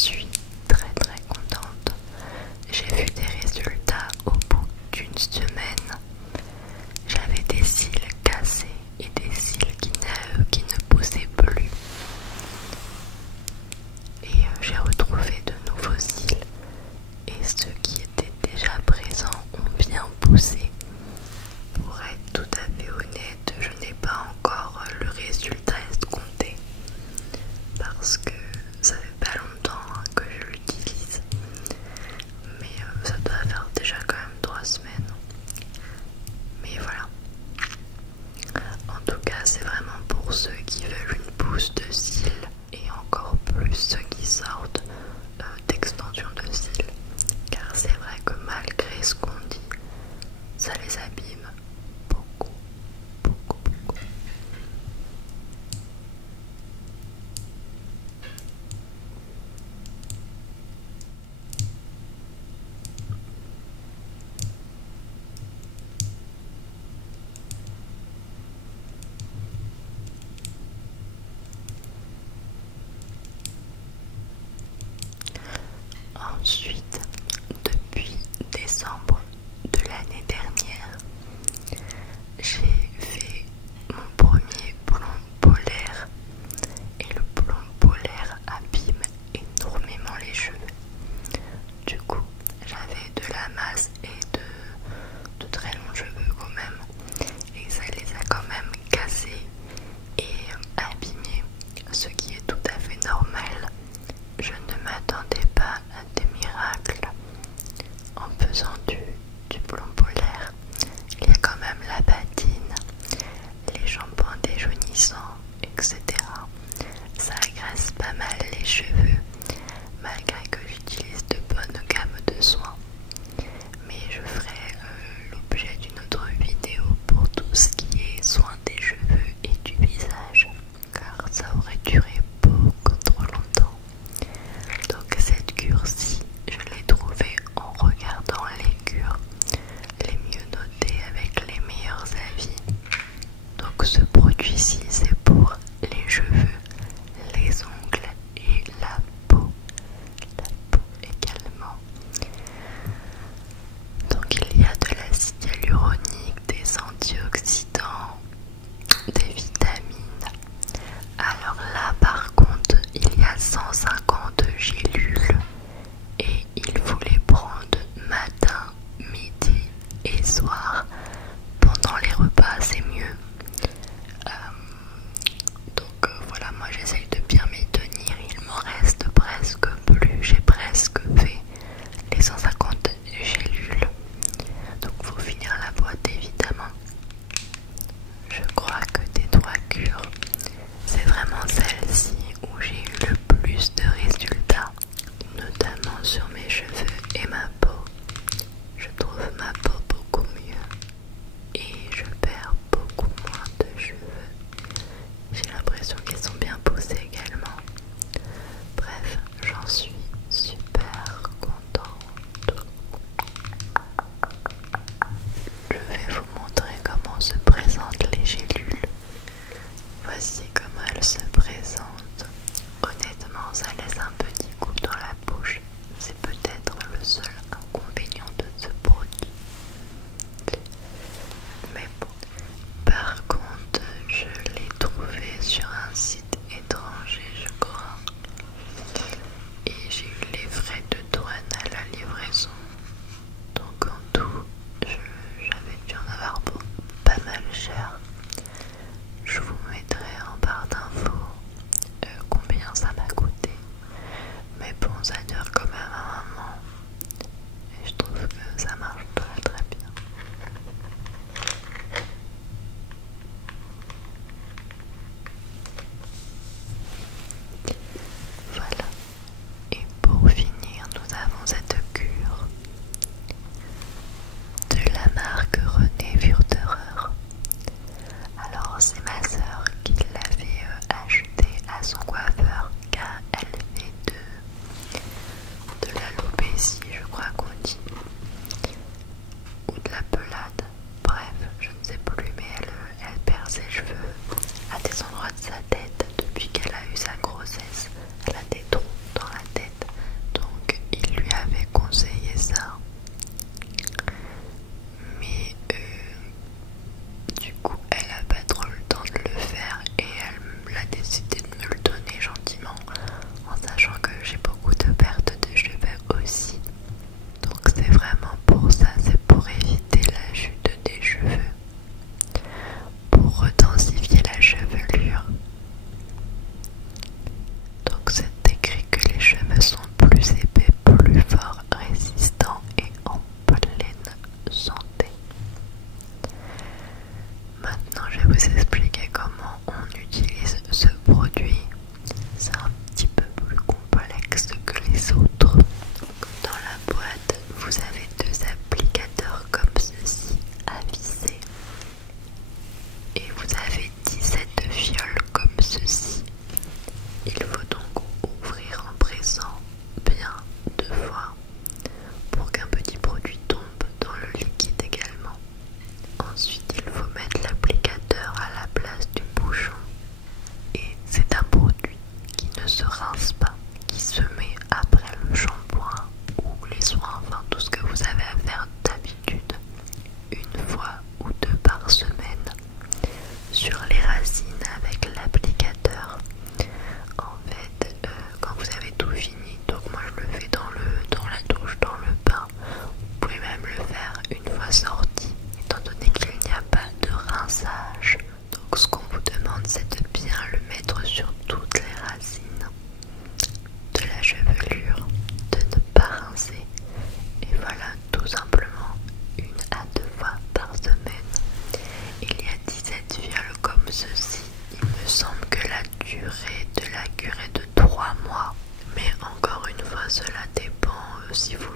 suis très contente. J'ai vu des résultats au bout d'une semaine. J'avais des cils cassés et des cils qui ne poussaient plus. Et j'ai retrouvé de nouveaux cils. Et ceux qui étaient déjà présents ont bien poussé. Pour être tout à fait honnête, je n'ai pas encore le résultat escompté. Parce que ça fait pas longtemps que je l'utilise. Mais ça doit faire déjà quand même 3 semaines. Mais voilà. En tout cas, c'est vraiment pour ceux qui veulent une pousse de cils et encore plus ceux qui sortent d'extension de cils. Car c'est vrai que malgré ce qu'on dit, ça les abîme beaucoup. Ensuite, depuis décembre de l'année dernière, rince pas, qui se met après le shampoing ou les soins, enfin tout ce que vous avez à faire d'habitude, une fois ou deux par semaine sur les racines avec l'applicateur. En fait, quand vous avez tout fini, donc moi je le fais dans la douche, dans le bain, vous pouvez même le faire une fois sorti, étant donné qu'il n'y a pas de rinçage. Donc ce qu'on vous demande, c'est de bien le mettre sur toutes les racines de la chevelure, de ne pas rincer, et voilà, tout simplement 1 à 2 fois par semaine. Il y a 17 viols comme ceci. Il me semble que la durée de la cure est de 3 mois, mais encore une fois cela dépend si vous